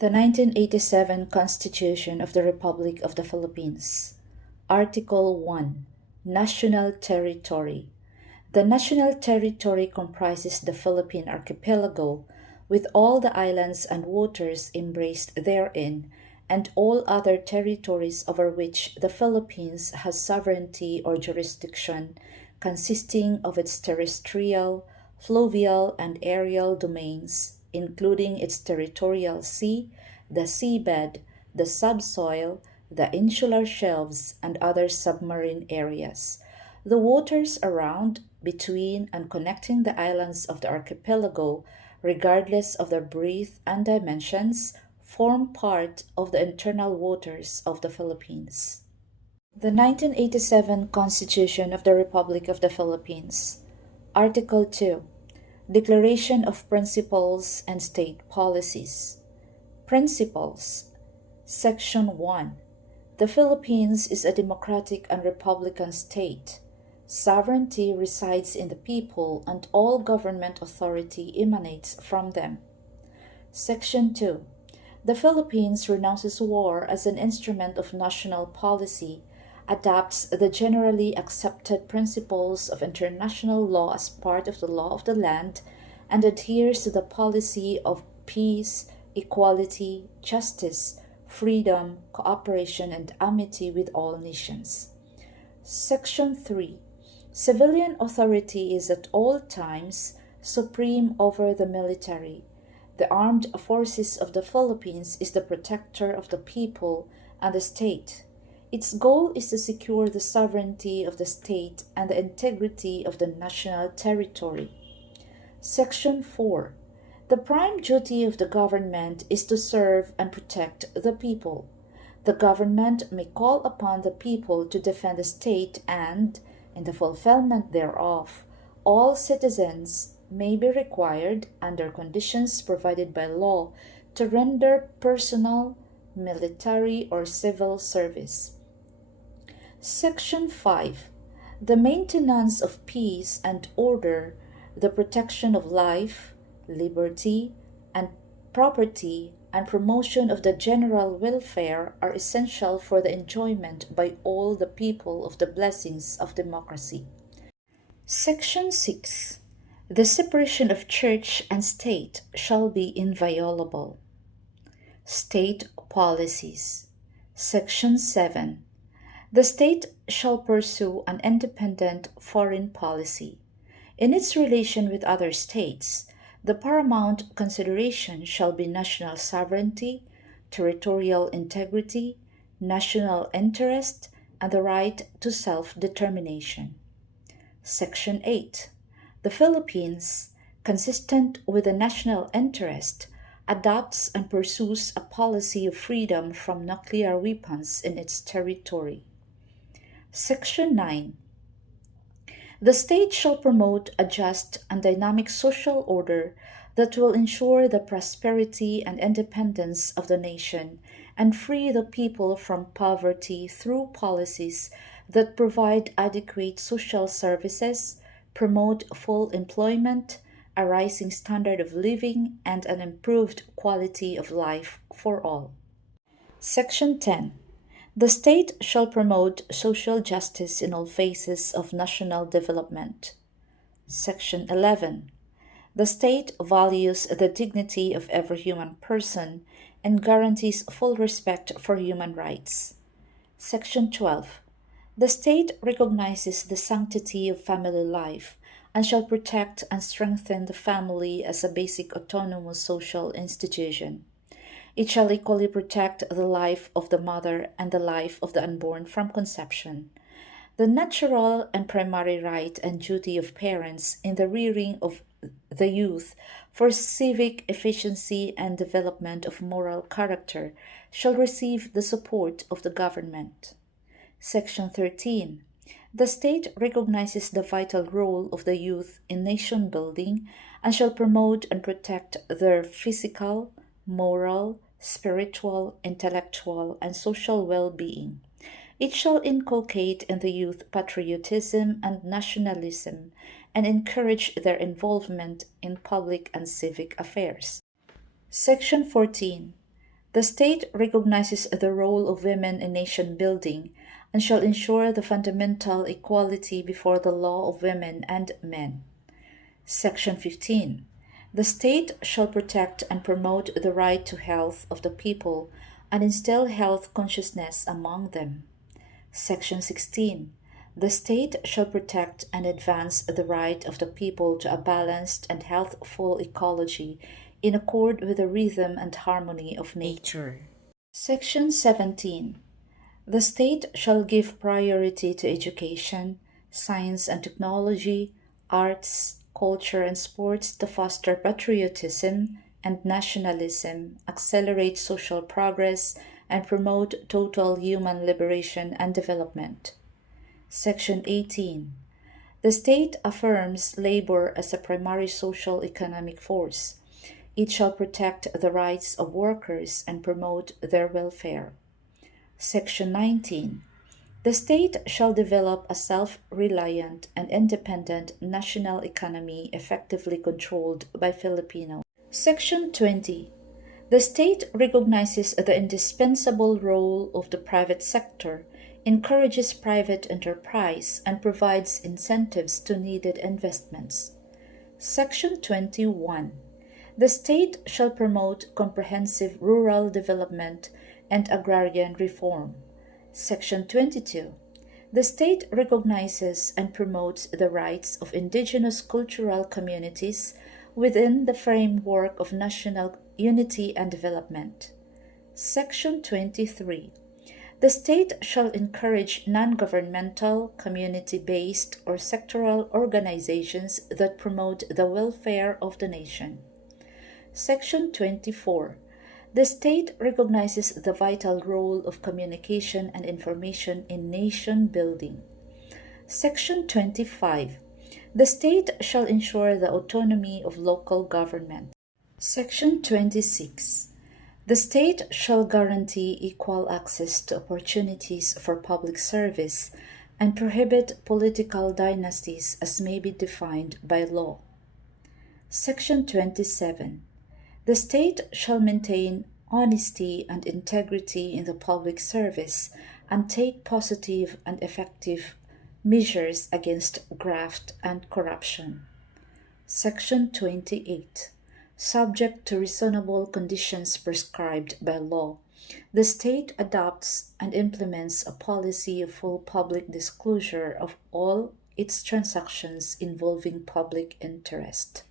The 1987 Constitution of the Republic of the Philippines. Article 1. National Territory. The national territory comprises the Philippine archipelago, with all the islands and waters embraced therein, and all other territories over which the Philippines has sovereignty or jurisdiction, consisting of its terrestrial, fluvial, and aerial domains, including its territorial sea, the seabed, the subsoil, the insular shelves, and other submarine areas. The waters around, between, and connecting the islands of the archipelago, regardless of their breadth and dimensions, form part of the internal waters of the Philippines. The 1987 Constitution of the Republic of the Philippines. Article 2. Declaration of Principles and State Policies. Principles. Section 1. The Philippines is a democratic and republican state. Sovereignty resides in the people and all government authority emanates from them. Section 2. The Philippines renounces war as an instrument of national policy, adopts the generally accepted principles of international law as part of the law of the land, and adheres to the policy of peace, equality, justice, freedom, cooperation, and amity with all nations. Section 3. Civilian authority is at all times supreme over the military. The armed forces of the Philippines is the protector of the people and the state. Its goal is to secure the sovereignty of the state and the integrity of the national territory. Section 4. The prime duty of the government is to serve and protect the people. The government may call upon the people to defend the state and, in the fulfillment thereof, all citizens may be required, under conditions provided by law, to render personal, military, or civil service. Section 5. The maintenance of peace and order, the protection of life, liberty, and property, and promotion of the general welfare are essential for the enjoyment by all the people of the blessings of democracy. Section 6. The separation of church and state shall be inviolable. State policies. Section 7. The state shall pursue an independent foreign policy. In its relation with other states, the paramount consideration shall be national sovereignty, territorial integrity, national interest, and the right to self-determination. Section 8. The Philippines, consistent with the national interest, adopts and pursues a policy of freedom from nuclear weapons in its territory. Section 9. The state shall promote a just and dynamic social order that will ensure the prosperity and independence of the nation and free the people from poverty through policies that provide adequate social services, promote full employment, a rising standard of living, and an improved quality of life for all. Section 10. The state shall promote social justice in all phases of national development. Section 11. The state values the dignity of every human person and guarantees full respect for human rights. Section 12. The state recognizes the sanctity of family life and shall protect and strengthen the family as a basic autonomous social institution. It shall equally protect the life of the mother and the life of the unborn from conception. The natural and primary right and duty of parents in the rearing of the youth for civic efficiency and development of moral character shall receive the support of the government. Section 13. The state recognizes the vital role of the youth in nation building and shall promote and protect their physical, moral, spiritual, intellectual, and social well-being. It shall inculcate in the youth patriotism and nationalism and encourage their involvement in public and civic affairs. Section 14. The state recognizes the role of women in nation building and shall ensure the fundamental equality before the law of women and men. Section 15. The state shall protect and promote the right to health of the people and instill health consciousness among them. Section 16. The state shall protect and advance the right of the people to a balanced and healthful ecology in accord with the rhythm and harmony of nature. Section 17. The state shall give priority to education, science and technology, arts, culture, and sports to foster patriotism and nationalism, accelerate social progress, and promote total human liberation and development. Section 18. The state affirms labor as a primary social economic force. It shall protect the rights of workers and promote their welfare. Section 19. The state shall develop a self-reliant and independent national economy effectively controlled by Filipinos. Section 20. The state recognizes the indispensable role of the private sector, encourages private enterprise, and provides incentives to needed investments. Section 21. The state shall promote comprehensive rural development and agrarian reform. Section 22. The state recognizes and promotes the rights of indigenous cultural communities within the framework of national unity and development. Section 23. The state shall encourage non-governmental, community-based, or sectoral organizations that promote the welfare of the nation. Section 24. The state recognizes the vital role of communication and information in nation building. Section 25. The state shall ensure the autonomy of local government. Section 26. The state shall guarantee equal access to opportunities for public service and prohibit political dynasties as may be defined by law. Section 27. The state shall maintain honesty and integrity in the public service and take positive and effective measures against graft and corruption. Section 28. Subject to reasonable conditions prescribed by law, the state adopts and implements a policy of full public disclosure of all its transactions involving public interest.